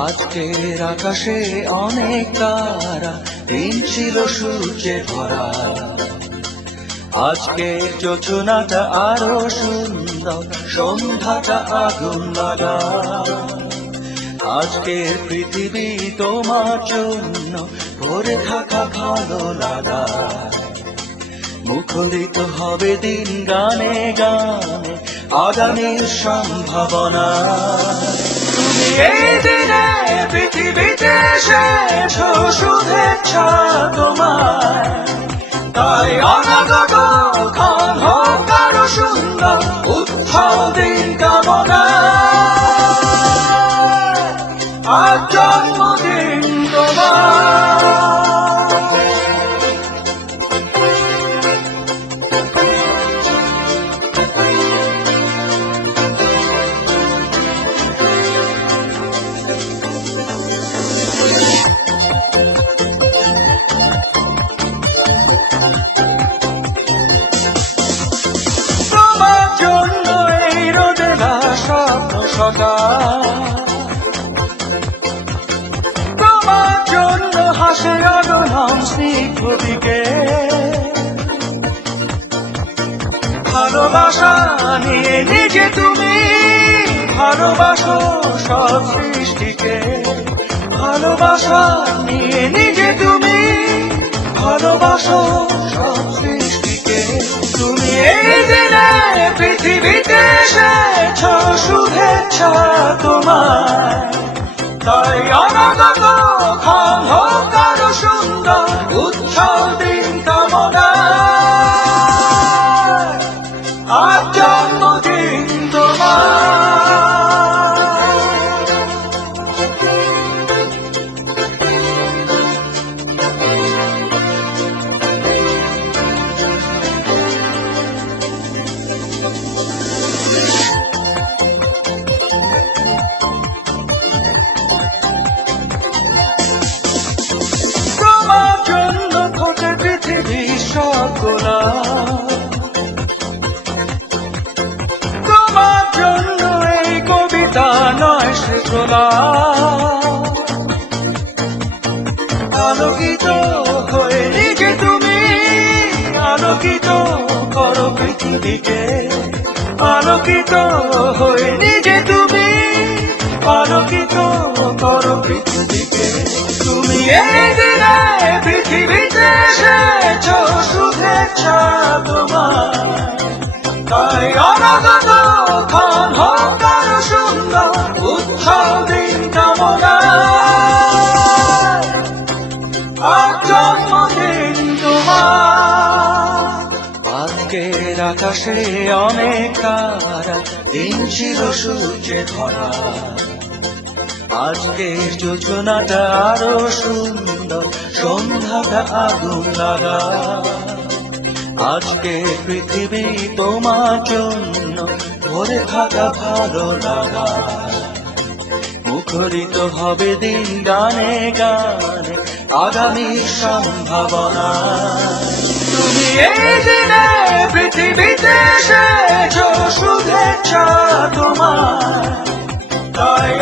আজকের আকাশে অনেক তারা, দিন ছিল সূর্যে ভরা। আজকের যোজনাটা আরো সুন্দর, সন্ধ্যাটা আগুন লাগা। আজকের পৃথিবী তোমার জন্য ভরে থাকা ভালো লাগা। মুখরিত হবে দিন গানে গানে, আগামীর সম্ভাবনা। তুমি এই দিনে পৃথিবীতে এসেছো, শুভেচ্ছা তোমার। তাই অনাগত ক্ষণ হোক আরো সুন্দর, উৎসব দিন কামনা। আজ জন্মদিন তোমার। তোমার জন্য হাসে আগলাম স্নিগ্ধ দিকে। ভালোবাসা নিয়ে নিজে তুমি ভালোবাসো সব সৃষ্টিকে। ভালোবাসা নিয়ে নিজে তুমি ভালোবাসো সব সৃষ্টিকে। তুমি এই দিনে পৃথিবীতে এসেছো, শুভেচ্ছা তোমার। তাই অনাগত ক্ষণ হোক আরো সুন্দর, উৎসব দিন কামনা। আজ জন্মদিন তোমার। তোমার জন্য এই কবিতা নয় সে তোলা। আলোকিত হয়ে নিজে তুমি আলোকিত করো পৃথিবীকে। আলোকিত হয়ে নিজে তুমি আলোকিত করো পৃথিবীকে। তুমি এই দিনে পৃথিবীতে এসেছো, শুভেচ্ছা তোমার। তাই অনাগত ক্ষণ হোক আরো সুন্দর, উৎসব দিন কামনা। আজ জন্মদিন তোমার। আজকের আকাশে অনেক তারা, দিন ছিল সূর্যে ভরা। আজকের যোজনাটা আরো সুন্দর, সন্ধ্যাটা আগুন লাগা। আজকে পৃথিবী তোমার জন্য ভরে থাকা ভালো লাগা। মুখরিত হবে দিন গানে গানে, আগামীর সম্ভাবনা। তুমি এই দিনে পৃথিবীতে এসেছো, শুভেচ্ছা তোমার। তাই